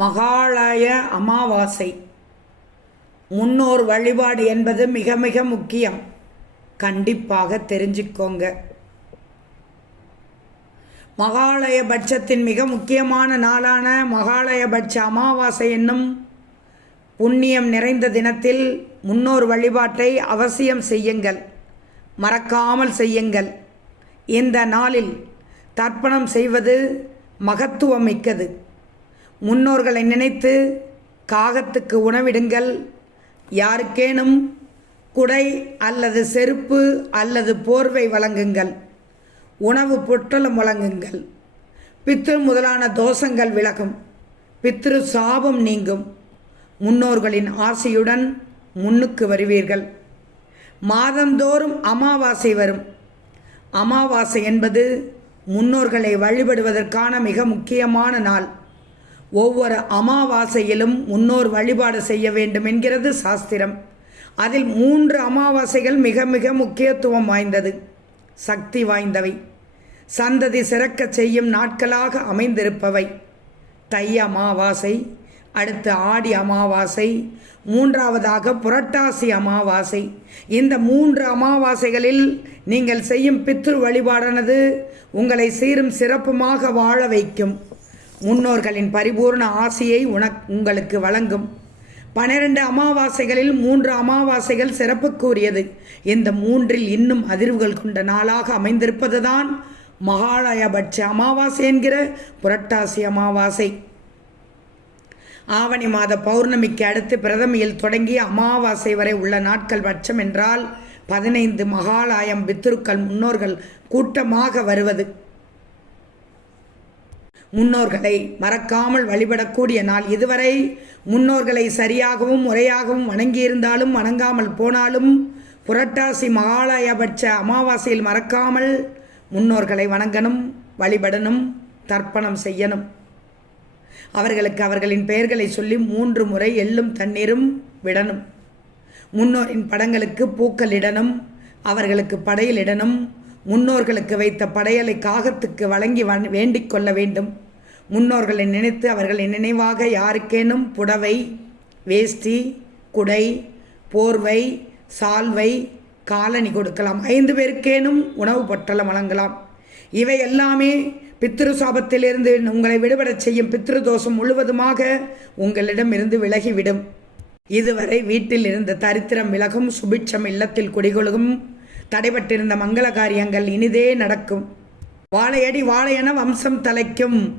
மகாலய அமாவாசை. முன்னோர் வழிபாடு என்பது மிக மிக முக்கியம். கண்டிப்பாக தெரிஞ்சுக்கோங்க. மகாலயபட்சத்தின் மிக முக்கியமான நாளான மகாலயபட்ச அமாவாசை என்னும் புண்ணியம் நிறைந்த தினத்தில் முன்னோர் வழிபாட்டை அவசியம் செய்யுங்கள். மறக்காமல் செய்யுங்கள். இந்த நாளில் தர்ப்பணம் செய்வது மகத்துவம் மிக்கது. முன்னோர்களை நினைத்து காகத்துக்கு உணவிடுங்கள். யாருக்கேனும் குடை அல்லது செருப்பு அல்லது போர்வை வழங்குங்கள். உணவு புற்றலும் வழங்குங்கள். பித்ரு முதலான தோஷங்கள் விலகும். பித்ரு சாபம் நீங்கும். முன்னோர்களின் ஆசையுடன் முன்னுக்கு வருவீர்கள். மாதந்தோறும் அமாவாசை வரும். அமாவாசை என்பது முன்னோர்களை வழிபடுவதற்கான மிக முக்கியமான நாள். ஒவ்வொரு அமாவாசையிலும் முன்னோர் வழிபாடு செய்ய வேண்டும் என்கிறது சாஸ்திரம். அதில் மூன்று அமாவாசைகள் மிக மிக முக்கியத்துவம் வாய்ந்தது. சக்தி வாய்ந்தவை. சந்ததி சிறக்கச் செய்யும் நாட்களாக அமைந்திருப்பவை. தை அமாவாசை அடுத்து ஆடி அமாவாசை மூன்றாவதாக புரட்டாசி அமாவாசை. இந்த மூன்று அமாவாசைகளில் நீங்கள் செய்யும் பித்ரு வழிபாடானது உங்களை சீரும் சிறப்புமாக வாழ வைக்கும். முன்னோர்களின் பரிபூர்ண ஆசையை உனக் உங்களுக்கு வழங்கும். பனிரெண்டு அமாவாசைகளில் மூன்று அமாவாசைகள் சிறப்புக்குரியது. இந்த மூன்றில் இன்னும் அதிர்வுகள் கொண்ட நாளாக அமைந்திருப்பதுதான் மகாலயபட்ச அமாவாசை என்கிற புரட்டாசி அமாவாசை. ஆவணி மாத பௌர்ணமிக்கு அடுத்து பிரதமியில் தொடங்கி அமாவாசை வரை உள்ள நாட்கள் பட்சம் என்றால் பதினைந்து மகாலாயம் பித்ருக்கள் முன்னோர்கள் கூட்டமாக வருவது. முன்னோர்களை மறக்காமல் வழிபடக்கூடிய நாள் இதுவரை. முன்னோர்களை சரியாகவும் முறையாகவும் வணங்கியிருந்தாலும் வணங்காமல் போனாலும் புரட்டாசி மகாலயபட்ச அமாவாசையில் மறக்காமல் முன்னோர்களை வணங்கணும் வழிபடணும் தர்ப்பணம் செய்யணும். அவர்களுக்கு அவர்களின் பெயர்களை சொல்லி மூன்று முறை எள்ளும் தண்ணீரும் விடணும். முன்னோரின் படங்களுக்கு பூக்கள் இடணும் அவர்களுக்கு படையலிடணும் முன்னோர்களுக்கு வைத்த படையலை காகத்துக்கு வழங்கி வேண்டிக் கொள்ள வேண்டும். முன்னோர்களை நினைத்து அவர்களின் நினைவாக யாருக்கேனும் புடவை வேஷ்டி குடை போர்வை சால்வை காலணி கொடுக்கலாம். ஐந்து பேருக்கேனும் உணவு பொட்டலம் வழங்கலாம். இவை எல்லாமே பித்ரு சாபத்திலிருந்து உங்களை விடுபடச் செய்யும் பித்ரு தோஷம் முழுவதுமாக உங்களிடம் இருந்து விலகிவிடும். இதுவரை வீட்டில் இருந்த தரித்திரம் விலகும் சுபிட்சம் இல்லத்தில் குடிகொழுகும் தடைபட்டிருந்த மங்கள காரியங்கள் இனிதே நடக்கும். வாழையடி வாழையென வம்சம் தலைக்கும்.